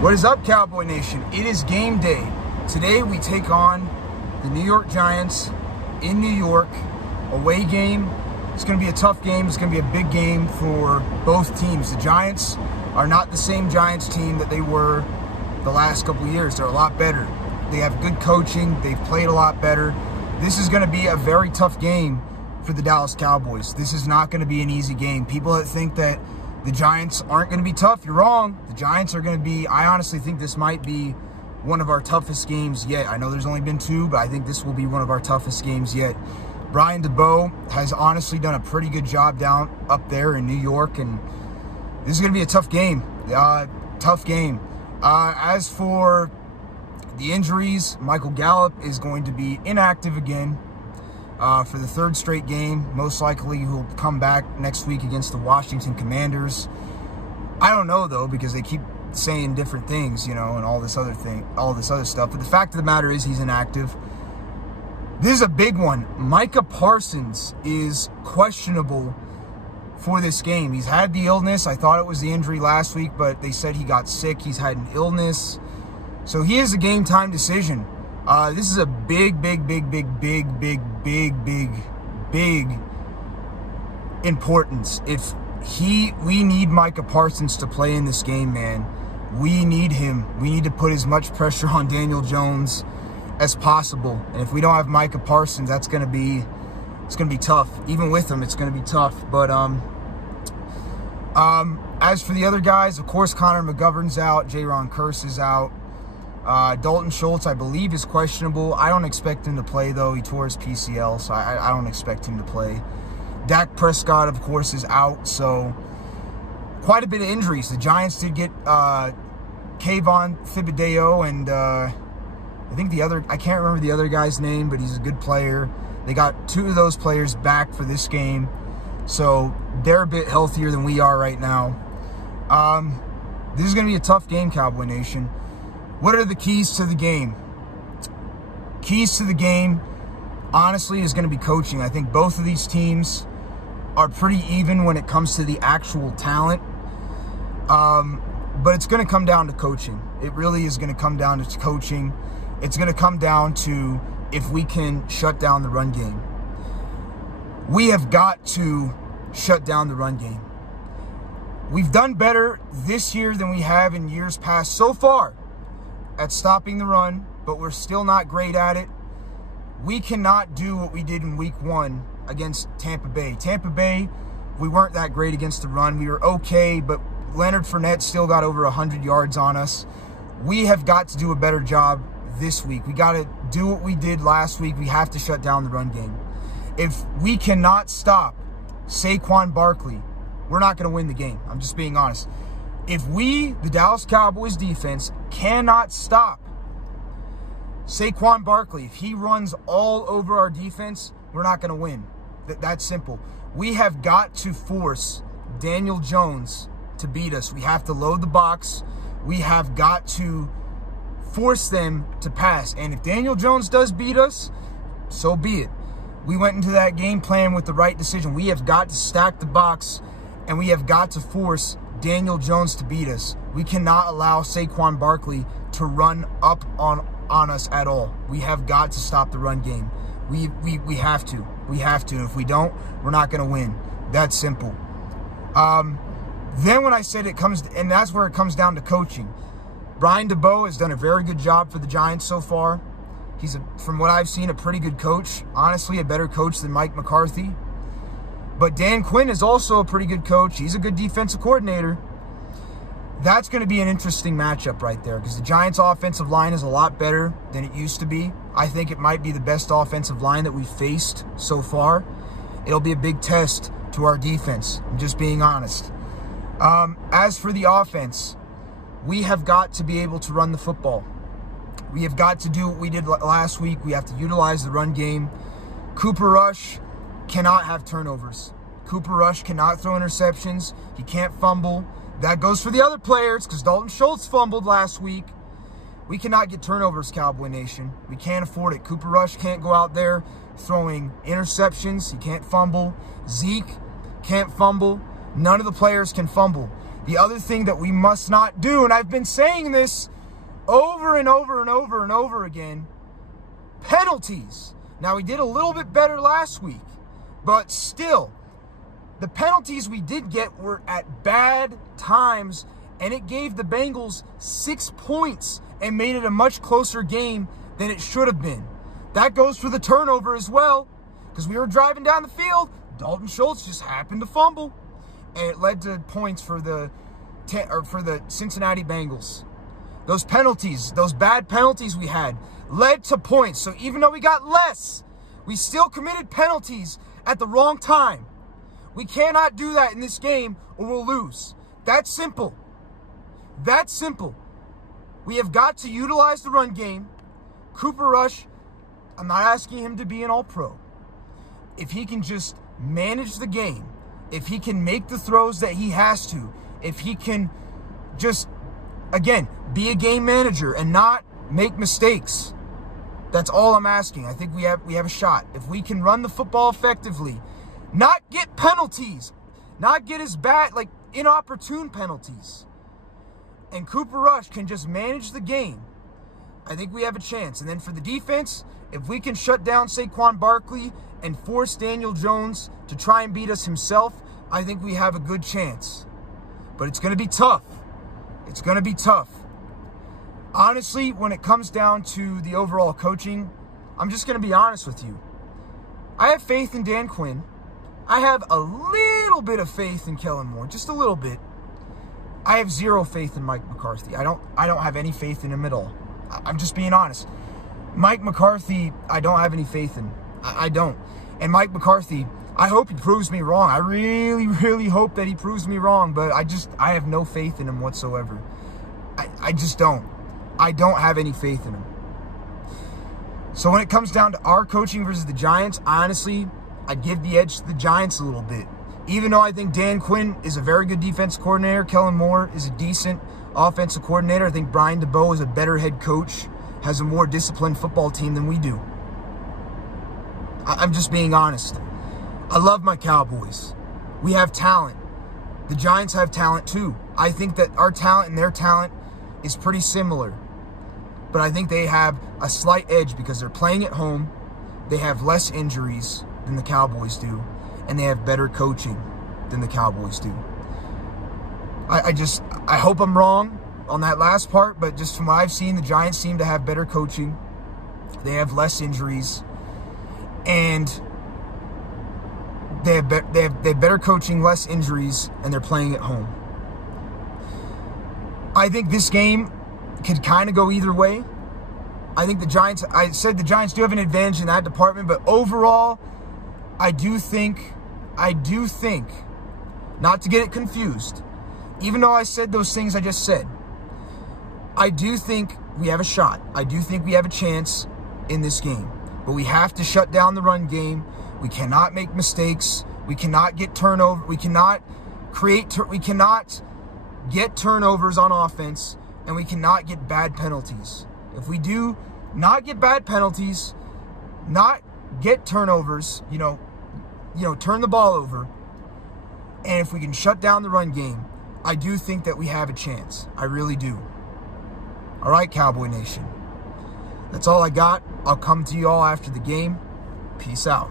What is up, Cowboy Nation? It is game day. Today we take on the New York Giants in New York. Away game. It's going to be a tough game. It's going to be a big game for both teams. The Giants are not the same Giants team that they were the last couple of years. They're a lot better. They have good coaching. They've played a lot better. This is going to be a very tough game for the Dallas Cowboys. This is not going to be an easy game. People that think that the Giants aren't going to be tough, you're wrong. The Giants are going to be, I honestly think this might be one of our toughest games yet. I know there's only been two, but I think this will be one of our toughest games yet. Brian DeBoer has honestly done a pretty good job up there in New York, and this is going to be a tough game. Tough game. As for the injuries, Michael Gallup is going to be inactive again for the third straight game. Most likely he'll come back next week against the Washington Commanders. I don't know, though, because they keep saying different things, you know, and all this other stuff. But the fact of the matter is he's inactive. This is a big one. Micah Parsons is questionable for this game. He's had the illness. I thought it was the injury last week, but they said he got sick. He's had an illness. So he is a game time decision. This is a big importance. We need Micah Parsons to play in this game, man. We need him. We need to put as much pressure on Daniel Jones as possible. And if we don't have Micah Parsons, it's gonna be tough. Even with him, it's gonna be tough. But as for the other guys, of course, Connor McGovern's out. Jaron Kearse is out. Dalton Schultz, I believe, is questionable. I don't expect him to play, though. He tore his PCL, so I don't expect him to play. Dak Prescott, of course, is out, so quite a bit of injuries. The Giants did get Kayvon Thibodeau and I think I can't remember the other guy's name, but he's a good player. They got two of those players back for this game, so they're a bit healthier than we are right now. This is going to be a tough game, Cowboy Nation. What are the keys to the game? Keys to the game, honestly, is going to be coaching. I think both of these teams are pretty even when it comes to the actual talent. But it's going to come down to coaching. It really is going to come down to coaching. It's going to come down to if we can shut down the run game. We have got to shut down the run game. We've done better this year than we have in years past so far at stopping the run, but we're still not great at it. We cannot do what we did in week 1 against Tampa Bay. Tampa Bay, we weren't that great against the run. We were okay, but Leonard Fournette still got over 100 yards on us. We have got to do a better job this week. We got to do what we did last week. We have to shut down the run game. If we cannot stop Saquon Barkley, we're not going to win the game. I'm just being honest. If we, the Dallas Cowboys defense, cannot stop Saquon Barkley, if he runs all over our defense, we're not going to win. That's simple. We have got to force Daniel Jones to beat us. We have to load the box. We have got to force them to pass. And if Daniel Jones does beat us, so be it. We went into that game plan with the right decision. We have got to stack the box, and we have got to force Daniel Jones to beat us. We cannot allow Saquon Barkley to run up on us at all. We have got to stop the run game. We have to. We have to. If we don't, we're not going to win. That's simple. Then when I said and that's where it comes down to coaching. Brian DeBoer has done a very good job for the Giants so far. He's, from what I've seen, a pretty good coach. Honestly, a better coach than Mike McCarthy. But Dan Quinn is also a pretty good coach. He's a good defensive coordinator. That's going to be an interesting matchup right there because the Giants' offensive line is a lot better than it used to be. I think it might be the best offensive line that we've faced so far. It'll be a big test to our defense. I'm just being honest. As for the offense, we have got to be able to run the football. We have got to do what we did last week. We have to utilize the run game. Cooper Rush cannot have turnovers. Cooper Rush cannot throw interceptions. He can't fumble. That goes for the other players because Dalton Schultz fumbled last week. We cannot get turnovers, Cowboy Nation. We can't afford it. Cooper Rush can't go out there throwing interceptions. He can't fumble. Zeke can't fumble. None of the players can fumble. The other thing that we must not do, and I've been saying this over and over and over and over again, penalties. Now, we did a little bit better last week, but still, the penalties we did get were at bad times, and it gave the Bengals 6 points and made it a much closer game than it should have been. That goes for the turnover as well, because we were driving down the field. Dalton Schultz just happened to fumble, and it led to points for the Cincinnati Bengals. Those penalties, those bad penalties we had, led to points. So even though we got less, we still committed penalties at the wrong time. We cannot do that in this game or we'll lose. That's simple. That's simple. We have got to utilize the run game. Cooper Rush, I'm not asking him to be an all-pro. If he can just manage the game, if he can make the throws that he has to, if he can just, again, be a game manager and not make mistakes, that's all I'm asking. I think we have a shot. If we can run the football effectively, not get penalties, not get as bad, like inopportune penalties, and Cooper Rush can just manage the game, I think we have a chance. And then for the defense, if we can shut down Saquon Barkley and force Daniel Jones to try and beat us himself, I think we have a good chance. But it's going to be tough. It's going to be tough. Honestly, when it comes down to the overall coaching, I'm just going to be honest with you. I have faith in Dan Quinn. I have a little bit of faith in Kellen Moore, just a little bit. I have zero faith in Mike McCarthy. I don't have any faith in him at all. I'm just being honest. Mike McCarthy, I don't have any faith in. I don't. And Mike McCarthy, I hope he proves me wrong. I really, really hope that he proves me wrong, but I have no faith in him whatsoever. I just don't. I don't have any faith in him. So when it comes down to our coaching versus the Giants, honestly, I'd give the edge to the Giants a little bit. Even though I think Dan Quinn is a very good defense coordinator, Kellen Moore is a decent offensive coordinator. I think Brian DeBoer is a better head coach, has a more disciplined football team than we do. I'm just being honest. I love my Cowboys. We have talent. The Giants have talent too. I think that our talent and their talent is pretty similar. But I think they have a slight edge because they're playing at home. They have less injuries than the Cowboys do. And they have better coaching than the Cowboys do. I hope I'm wrong on that last part, but just from what I've seen, the Giants seem to have better coaching. They have less injuries. And they have better coaching, less injuries, and they're playing at home. I think this game could kind of go either way. I think the Giants, I said the Giants do have an advantage in that department, but overall, I do think, not to get it confused, even though I said those things I just said, I do think we have a shot. I do think we have a chance in this game. But we have to shut down the run game. We cannot make mistakes. We cannot get turnover. We cannot get turnovers on offense, and we cannot get bad penalties. If we do not get bad penalties, not get turnovers, turn the ball over, and if we can shut down the run game, I do think that we have a chance. I really do. All right, Cowboy Nation. That's all I got. I'll come to you all after the game. Peace out.